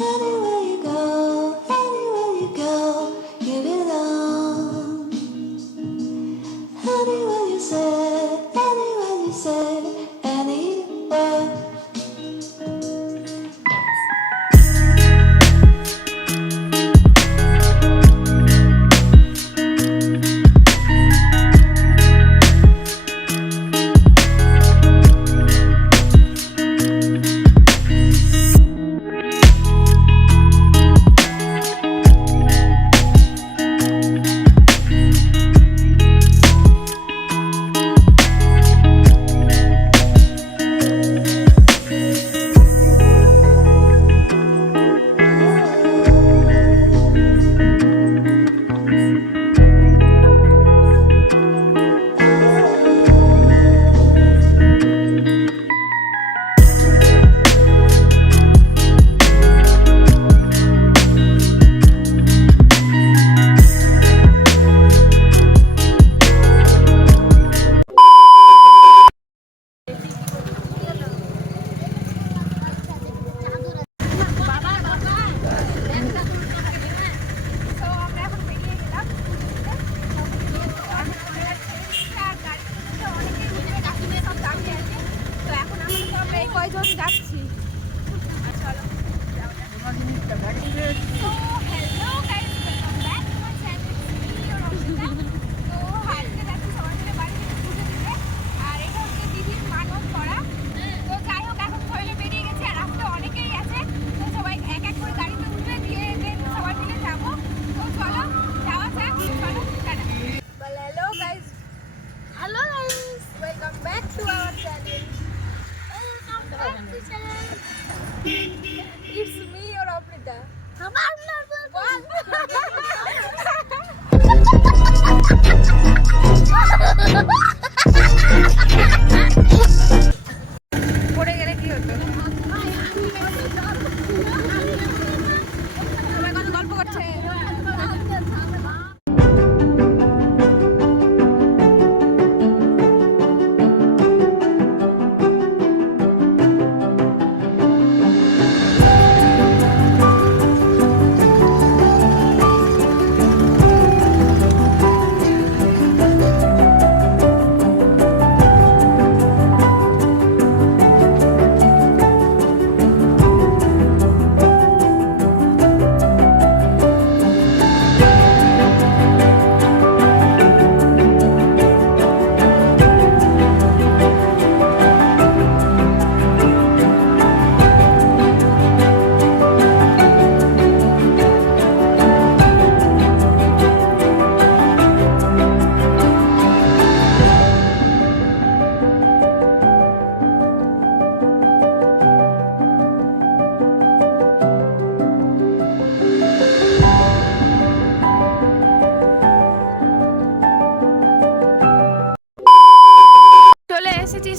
Anywhere you go, you belong. Anywhere you say, anywhere. It's me or Aprita. পড়ে গেলে কি হতো? সবাই কত গল্প করছে।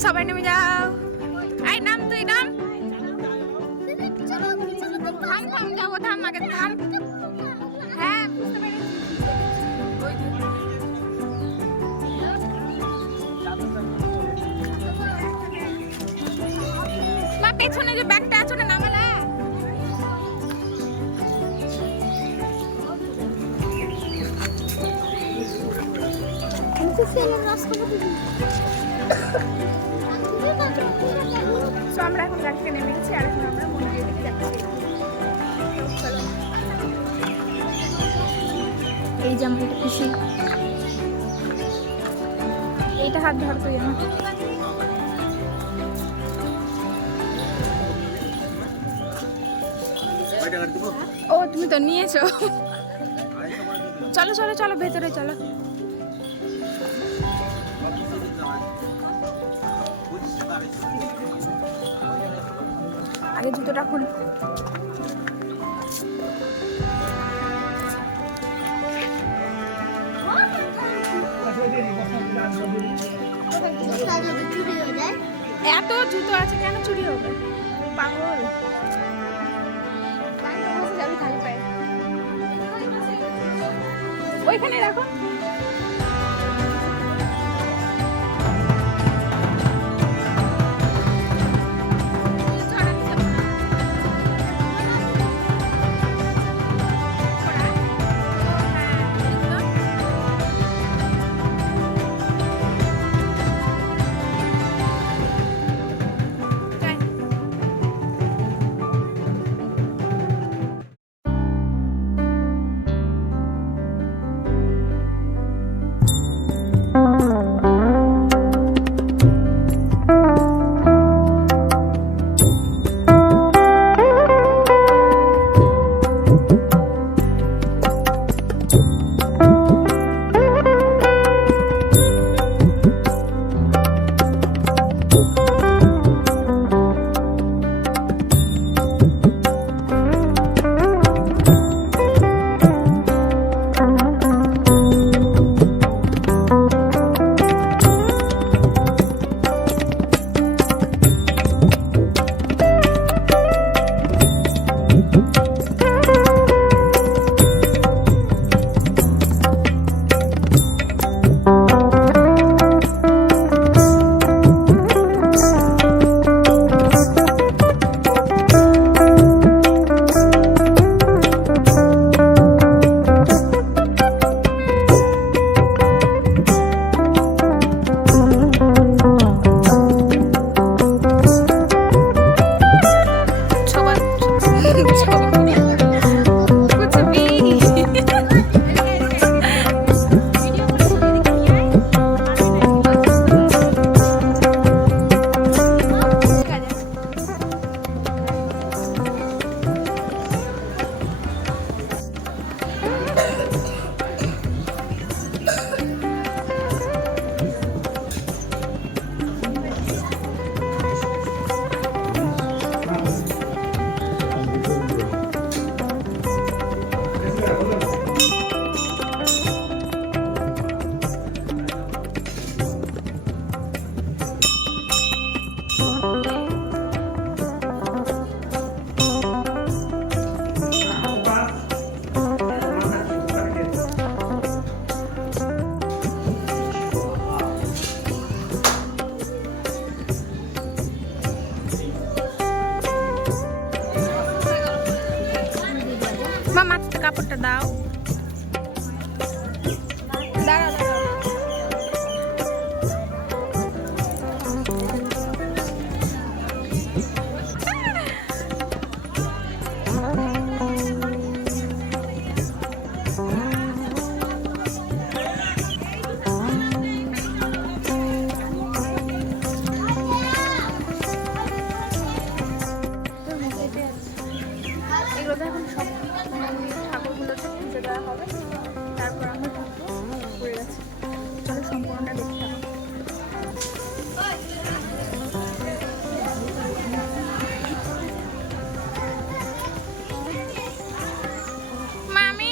সবাই নেমে যাও। এই নাম, তুই নাম। থাম থাম যাবো, থাম আগে থাম। হ্যাঁ বুঝতে পেরেছি। মা পেছনে যে ব্যাগটা আছে ওটা নামালা। আমরা এখন গাড়ি থেকে নেমে গেছি আর এখন আমরা মন্দিরের দিকে যাচ্ছি। এই যে আমার এটা খুশি, এইটা হাত ধর তুই আমার। ও তুমি তো নিয়েছো। চলো চলো চলো ভেতরে চলো। আগে জুতোটা খুল। এত জুতো আছে কেন চুরি হবে? পাগল। যাবি খালি পায়ে, ওইখানে রাখো। पूछो कुछ भी মা মাথাতে কাপড়টা দাও দাঁড়া দাঁড়া এগুলো তো এখন সব ঠাকুরগুলোতে পুজো দেওয়া হবে তারপর আমরা ঢুকবো পড়ে গেছে চলো সম্পূর্ণটা দেখতে হবে মামি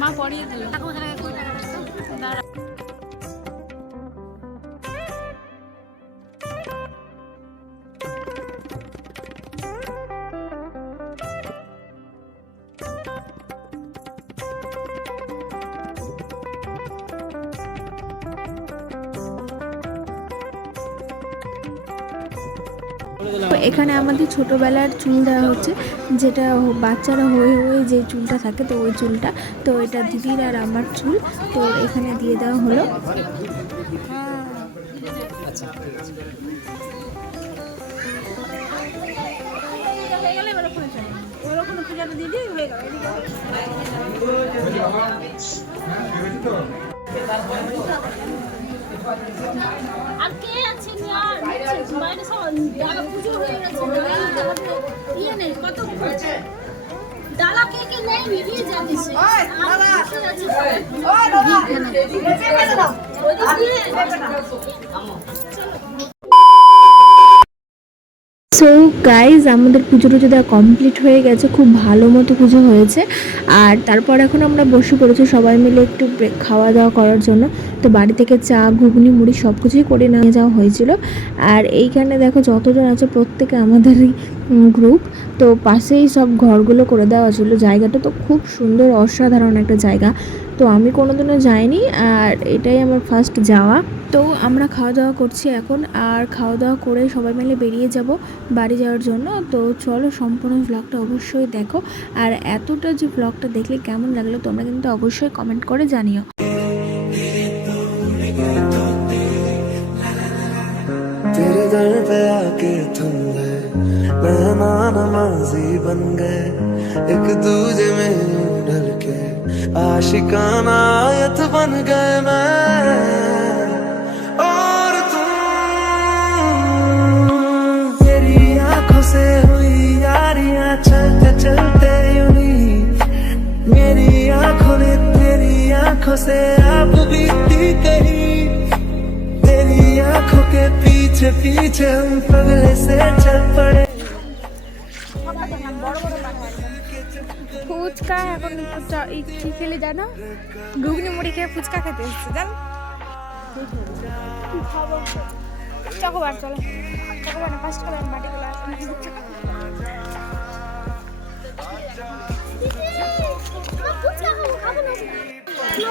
মা পড়িয়ে দিল দাঁড়া তো এখানে আমাদের ছোটোবেলার চুল দেওয়া হচ্ছে, যেটা বাচ্চারা হয়ে হয়ে যে চুলটা থাকে, তো ওই চুলটা, তো এটা দিদির আর আমার চুল, তো এখানে দিয়ে দেওয়া হলো। আর কে আছে আর বাইরে সব ডালা পুজো হয়ে গেছে ইয়ে নেই কত ডালা কে কে নেই নিয়ে জানিস ওই ডালা ওই ডালা সো গাইজ আমাদের পুজো টুজো দেওয়া কমপ্লিট হয়ে গেছে, খুব ভালো মতো পুজো হয়েছে। আর তারপর এখন আমরা বসে পড়েছি সবাই মিলে একটু খাওয়া দাওয়া করার জন্য। তো বাড়ি থেকে চা ঘুগনি মুড়ি সব কিছুই করে নিয়ে যাওয়া হয়েছিল। আর এইখানে দেখো যতজন আছে প্রত্যেকে আমাদেরই গ্রুপ। তো পাশেই সব ঘরগুলো করে দেওয়া ছিল। জায়গাটা তো খুব সুন্দর, অসাধারণ একটা জায়গা। তো আমি কোনোদিনও যাইনি, আর এটাই আমার ফার্স্ট যাওয়া। তো আমরা খাওয়া দাওয়া করছি এখন, আর খাওয়া দাওয়া করে সবাই মিলে বেরিয়ে যাব বাড়ি যাওয়ার জন্য। তো চলো সম্পূর্ণ ব্লগটা অবশ্যই দেখো। আর এতটা যে ব্লগটা দেখলে কেমন লাগলো তোমরা কিন্তু অবশ্যই কমেন্ট করে জানিও। तेरे दर पे आके थम गए, मेहमान नमाजी बन गए, एक दूजे में ढल के आशिकाना आयत बन गए मैं और तुम। तेरी आंखों से हुई यारियां चलते चलते यूनी, मेरी आंखों ने तेरी आंखों से आप बीती कहीं, तेरी आंखों के पीछे पीछे हम पगले से चल पड़े। ফুচকা এখন কি খেলে জানো, ঘুগনি মুড়ি খেয়ে ফুচকা খেতে এসেছে জানো। চকোবার চলো, চকোবার না ফার্স্ট খাবার মাটিগুলো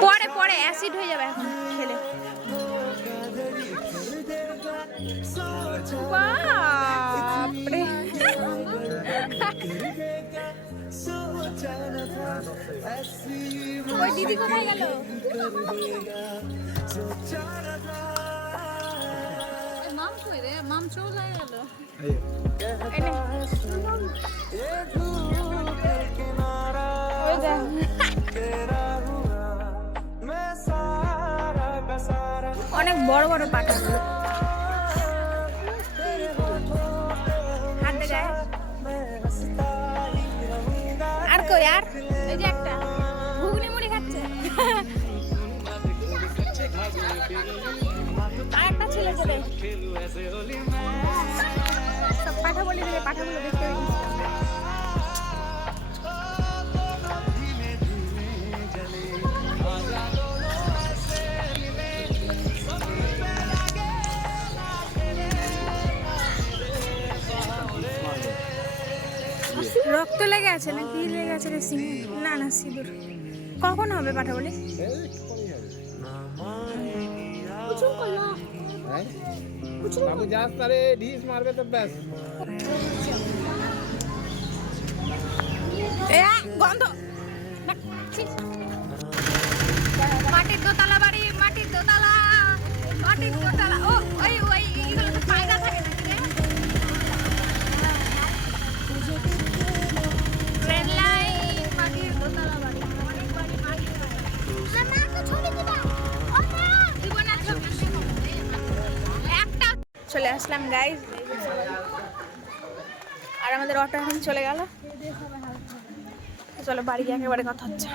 পরে পরে অ্যাসিড হয়ে যাবে এখন খেলে। বাপরে ওই দিদি কোথায় গেল? মাম কই রে, মাম চলে গেল। অনেক বড় বড় পাটা হাতে যায়। আর কই আর এই যে একটা ঘুগনি মুড়ি খাচ্ছে। আর একটা ছেলে ছেলে সব পাঠা বলি দিলে পাঠাগুলো দেখতে রক্ত লেগে আছে না কি লেগে আছে রে? না না সিঁদুর কখন হবে পাঠা বলি? বাবু যাস তারে ঢিস মারবে তো ব্যাস। গন্ধ মাটির দোতলা বাড়ি, মাটির দোতলা, মাটির দোতলা। ও ওই ওই এগুলো তো পায়রা থাকে নাকি রে? ট্রেন লাইন, মাটির দোতলা বাড়ি, অনেক বাড়ি মাটির দোতলা। না না তো ছবি দিবা ও না জীবন আছে একটা। চলে আসলাম গাইস, আর আমাদের অটো এখন চলে গেল। চলো বাড়ি গিয়ে একেবারে কথা হচ্ছে।